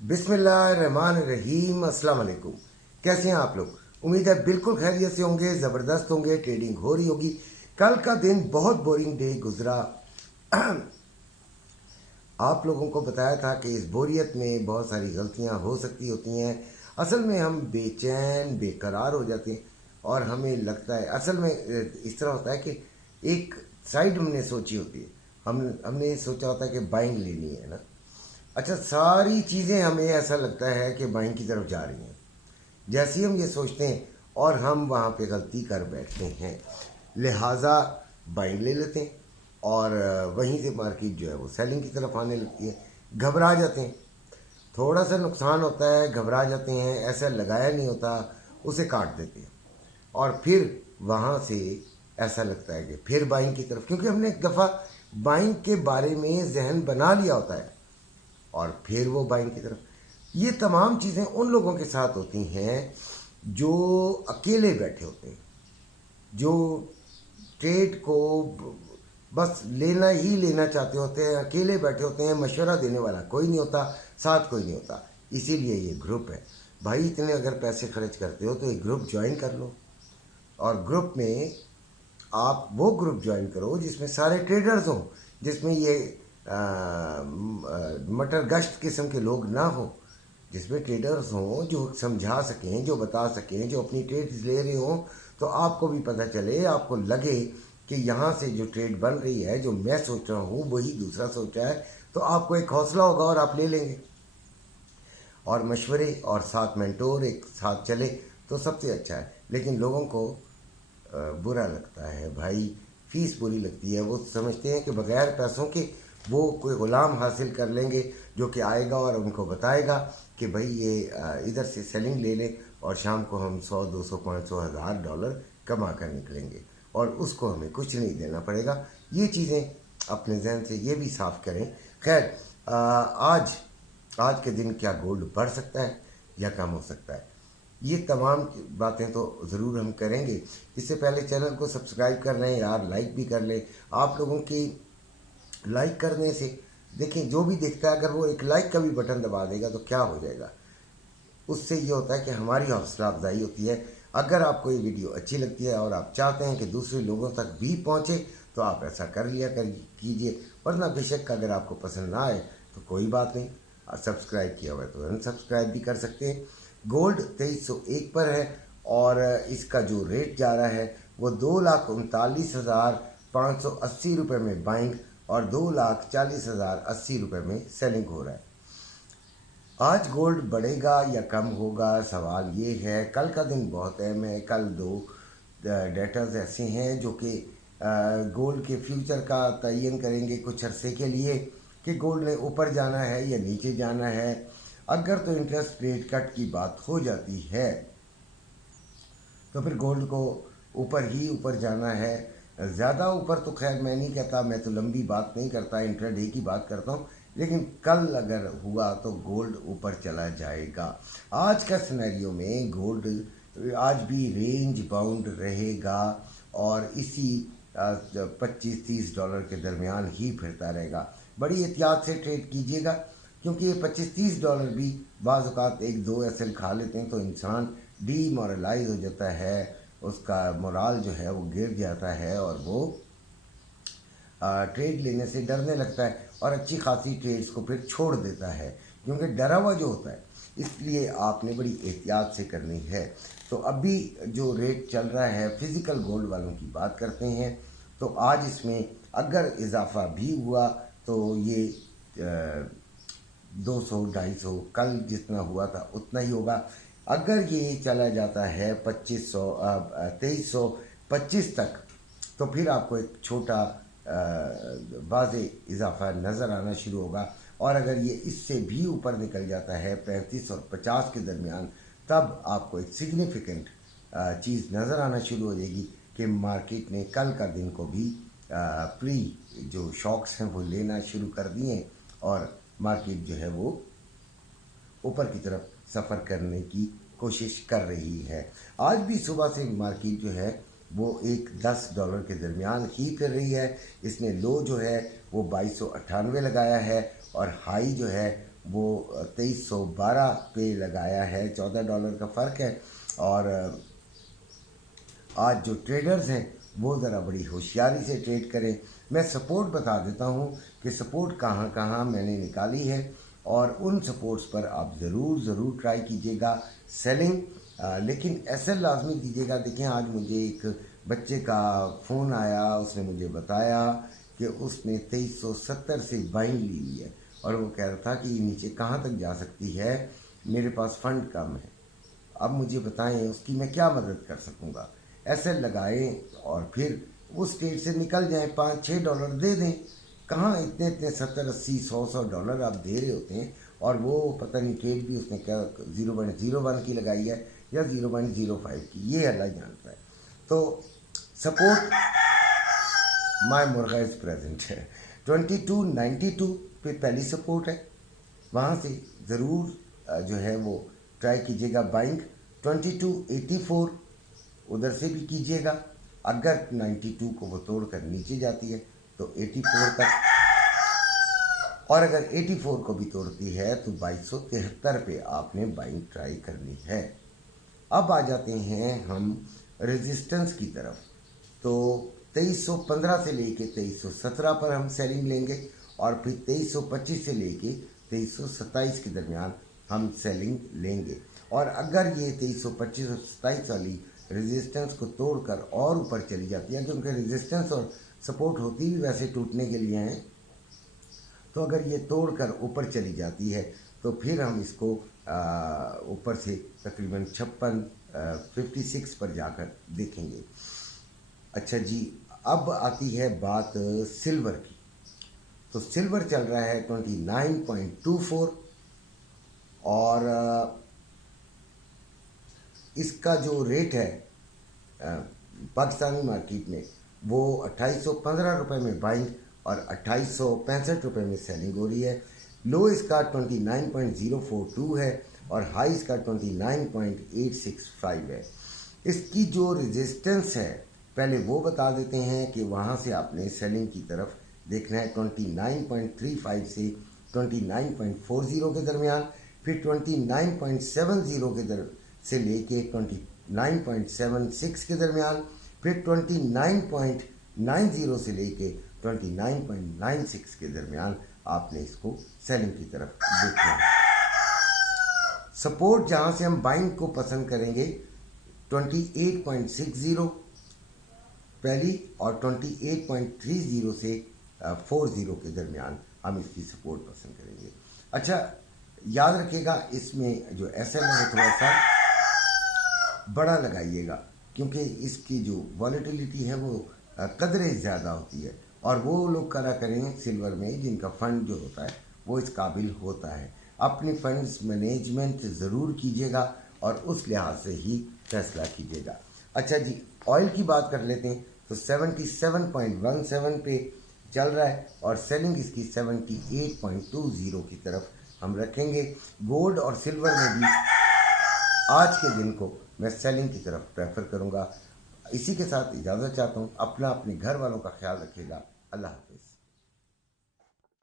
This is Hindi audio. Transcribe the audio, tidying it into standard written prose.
बिस्मिल्लाहिर्रहमानिर्रहीम। अस्सलाम वालेकुम। कैसे हैं आप लोग? उम्मीद है बिल्कुल खैरियत से होंगे, ज़बरदस्त होंगे। ट्रेडिंग हो रही होगी। कल का दिन बहुत बोरिंग डे गुजरा। आप लोगों को बताया था कि इस बोरियत में बहुत सारी गलतियां हो सकती होती हैं। असल में हम बेचैन बेकरार हो जाते हैं और हमें लगता है असल में इस तरह होता है कि एक साइड हमने सोची होती है। हमने सोचा होता है कि बाइंग लेनी है ना। अच्छा, सारी चीज़ें हमें ऐसा लगता है कि बाइंग की तरफ जा रही हैं। जैसे ही हम ये सोचते हैं और हम वहाँ पे गलती कर बैठते हैं, लिहाजा बाइंग ले लेते हैं और वहीं से मार्केट जो है वो सेलिंग की तरफ आने लगती है। घबरा जाते हैं, थोड़ा सा नुकसान होता है, घबरा जाते हैं, ऐसा लगाया नहीं होता, उसे काट देते हैं और फिर वहाँ से ऐसा लगता है कि फिर बाइंग की तरफ, क्योंकि हमने एक दफ़ा बाइंग के बारे में जहन बना लिया होता है और फिर वो बाइंग की तरफ। ये तमाम चीज़ें उन लोगों के साथ होती हैं जो अकेले बैठे होते हैं, जो ट्रेड को बस लेना ही लेना चाहते होते हैं, अकेले बैठे होते हैं, मशवरा देने वाला कोई नहीं होता, साथ कोई नहीं होता। इसीलिए ये ग्रुप है। भाई इतने अगर पैसे खर्च करते हो तो एक ग्रुप ज्वाइन कर लो और ग्रुप में आप वो ग्रुप ज्वाइन करो जिसमें सारे ट्रेडर्स हों, जिसमें ये मटर गश्त किस्म के लोग ना हों, जिसमें ट्रेडर्स हों जो समझा सकें, जो बता सकें, जो अपनी ट्रेड्स ले रहे हों, तो आपको भी पता चले, आपको लगे कि यहाँ से जो ट्रेड बन रही है, जो मैं सोच रहा हूँ वही दूसरा सोच रहा है, तो आपको एक हौसला होगा और आप ले लेंगे। और मशवरे और साथ मेंटोर एक साथ चले तो सबसे अच्छा है। लेकिन लोगों को बुरा लगता है भाई, फीस बुरी लगती है। वो समझते हैं कि बगैर पैसों के वो कोई ग़ुलाम हासिल कर लेंगे जो कि आएगा और उनको बताएगा कि भाई ये इधर से सेलिंग ले लें और शाम को हम 100 200 500 हज़ार डॉलर कमा कर निकलेंगे और उसको हमें कुछ नहीं देना पड़ेगा। ये चीज़ें अपने जहन से ये भी साफ़ करें। खैर, आज के दिन क्या गोल्ड बढ़ सकता है या कम हो सकता है, ये तमाम बातें तो ज़रूर हम करेंगे। इससे पहले चैनल को सब्सक्राइब कर लें यार, लाइक भी कर लें। आप लोगों की लाइक करने से देखें, जो भी देखता है अगर वो एक लाइक का भी बटन दबा देगा तो क्या हो जाएगा, उससे ये होता है कि हमारी हौसला अफजाई होती है। अगर आपको ये वीडियो अच्छी लगती है और आप चाहते हैं कि दूसरे लोगों तक भी पहुँचे तो आप ऐसा कर लिया कीजिए, वरना बेशक अगर आपको पसंद ना आए तो कोई बात नहीं, सब्सक्राइब किया हुआ है तो अनसब्सक्राइब भी कर सकते हैं। गोल्ड 2301 पर है और इसका जो रेट जा रहा है वो 2,39,580 रुपये में बाइंग और 2,40,080 रुपये में सेलिंग हो रहा है। आज गोल्ड बढ़ेगा या कम होगा, सवाल ये है। कल का दिन बहुत अहम है। कल दो डेटाज ऐसे हैं जो कि गोल्ड के फ्यूचर का तयन करेंगे कुछ अरसे के लिए कि गोल्ड ने ऊपर जाना है या नीचे जाना है। अगर तो इंटरेस्ट रेट कट की बात हो जाती है तो फिर गोल्ड को ऊपर ही ऊपर जाना है। ज़्यादा ऊपर तो खैर मैं नहीं कहता, मैं तो लंबी बात नहीं करता, इंट्राडे की बात करता हूँ। लेकिन कल अगर हुआ तो गोल्ड ऊपर चला जाएगा। आज का सिनेरियो में गोल्ड आज भी रेंज बाउंड रहेगा और इसी 25-30 डॉलर के दरमियान ही फिरता रहेगा। बड़ी एहतियात से ट्रेड कीजिएगा, क्योंकि ये 25-30 डॉलर भी बाज़ औक़ात एक दो ऐसे खा लेते हैं तो इंसान डीमोरलाइज हो जाता है, उसका मोराल जो है वो गिर जाता है और वो ट्रेड लेने से डरने लगता है और अच्छी खासी ट्रेड्स को फिर छोड़ देता है, क्योंकि डरा हुआ जो होता है। इसलिए आपने बड़ी एहतियात से करनी है। तो अभी जो रेट चल रहा है, फिज़िकल गोल्ड वालों की बात करते हैं, तो आज इसमें अगर इजाफा भी हुआ तो ये 200-250 कल जितना हुआ था उतना ही होगा। अगर ये चला जाता है 2325 तक तो फिर आपको एक छोटा वाज़े इजाफा नज़र आना शुरू होगा। और अगर ये इससे भी ऊपर निकल जाता है 35 और 50 के दरमियान, तब आपको एक सिग्निफिकेंट चीज़ नज़र आना शुरू हो जाएगी कि मार्केट ने कल का दिन को भी प्री जो शॉक्स हैं वो लेना शुरू कर दिए और मार्केट जो है वो ऊपर की तरफ सफ़र करने की कोशिश कर रही है। आज भी सुबह से मार्केट जो है वो एक 10 डॉलर के दरमियान ही फिर रही है। इसने लो जो है वो 2298 लगाया है और हाई जो है वो 2312 पे लगाया है, $14 का फ़र्क है। और आज जो ट्रेडर्स हैं वो ज़रा बड़ी होशियारी से ट्रेड करें। मैं सपोर्ट बता देता हूँ कि सपोर्ट कहाँ कहाँ मैंने निकाली है, और उन सपोर्ट्स पर आप ज़रूर ट्राई कीजिएगा सेलिंग, लेकिन एसएल लाजमी कीजिएगा। देखें, आज मुझे एक बच्चे का फ़ोन आया, उसने मुझे बताया कि उसने 2370 से बाइंग ली हुई है, और वो कह रहा था कि ये नीचे कहाँ तक जा सकती है, मेरे पास फ़ंड कम है, अब मुझे बताएं उसकी मैं क्या मदद कर सकूंगा। ऐसे लगाएं और फिर उस स्टेट से निकल जाएं, $5-6 दे दें। कहाँ इतने इतने 70-80-100 आप दे रहे होते हैं, और वो पता नहीं ट्रेड भी उसने क्या 0.01 की लगाई है या 0.05 की, ये अल्लाह जानता है। तो सपोर्ट माय मुर्गा इज़ प्रेजेंट है 2292 पे पहली सपोर्ट है, वहाँ से ज़रूर जो है वो ट्राई कीजिएगा बाइंग। 2284 उधर से भी कीजिएगा, अगर 92 को वो तोड़ कर नीचे जाती है तो 84 तक, और अगर 84 को भी तोड़ती है तो 2273 पे आपने बाइंग ट्राई करनी है। अब आ जाते हैं हम रेजिस्टेंस की तरफ। तो 2315 से लेके 2317 पर हम सेलिंग लेंगे, और फिर 2325 से लेके 2327 के दरमियान हम सेलिंग लेंगे। और अगर ये 2325 और 27 वाली रेजिस्टेंस को तोड़कर और ऊपर चली जाती है, क्योंकि रेजिस्टेंस और सपोर्ट होती भी वैसे टूटने के लिए हैं, तो अगर ये तोड़कर ऊपर चली जाती है तो फिर हम इसको ऊपर से तकरीबन 56 पर जाकर देखेंगे। अच्छा जी, अब आती है बात सिल्वर की। तो सिल्वर चल रहा है 29.24, और इसका जो रेट है पाकिस्तानी मार्केट में वो 2815 रुपये में बाइंग और 2865 रुपये में सेलिंग हो रही है। लो इसका 29.042 है और हाई इसका 29.865 है। इसकी जो रेजिस्टेंस है पहले वो बता देते हैं कि वहाँ से आपने सेलिंग की तरफ देखना है 29.35 से 29.40 के दरमियान, फिर 29.70 के से लेके 29.76 के दरमियान, फिर 29.90 से लेके 29.96 के दरमियान आपने इसको सेलिंग की तरफ देखना है। सपोर्ट जहाँ से हम बाइंग को पसंद करेंगे 28.60 पहली, और 28.30 से 40 के दरमियान हम इसकी सपोर्ट पसंद करेंगे। अच्छा, याद रखिएगा इसमें जो एसएल है वो थोड़ा सा बड़ा लगाइएगा, क्योंकि इसकी जो वॉलेटिलिटी है वो कदरे ज़्यादा होती है, और वो लोग करा करें सिल्वर में जिनका फ़ंड जो होता है वो इस काबिल होता है। अपनी फंड्स मैनेजमेंट ज़रूर कीजिएगा और उस लिहाज से ही फैसला कीजिएगा। अच्छा जी, ऑयल की बात कर लेते हैं। तो 77.17 पे चल रहा है, और सेलिंग इसकी 78.20 की तरफ हम रखेंगे। गोल्ड और सिल्वर में भी आज के दिन को मैं सेलिंग की तरफ प्रेफर करूंगा। इसी के साथ इजाज़त चाहता हूं। अपना अपने घर वालों का ख्याल रखिएगा। अल्लाह हाफिज़।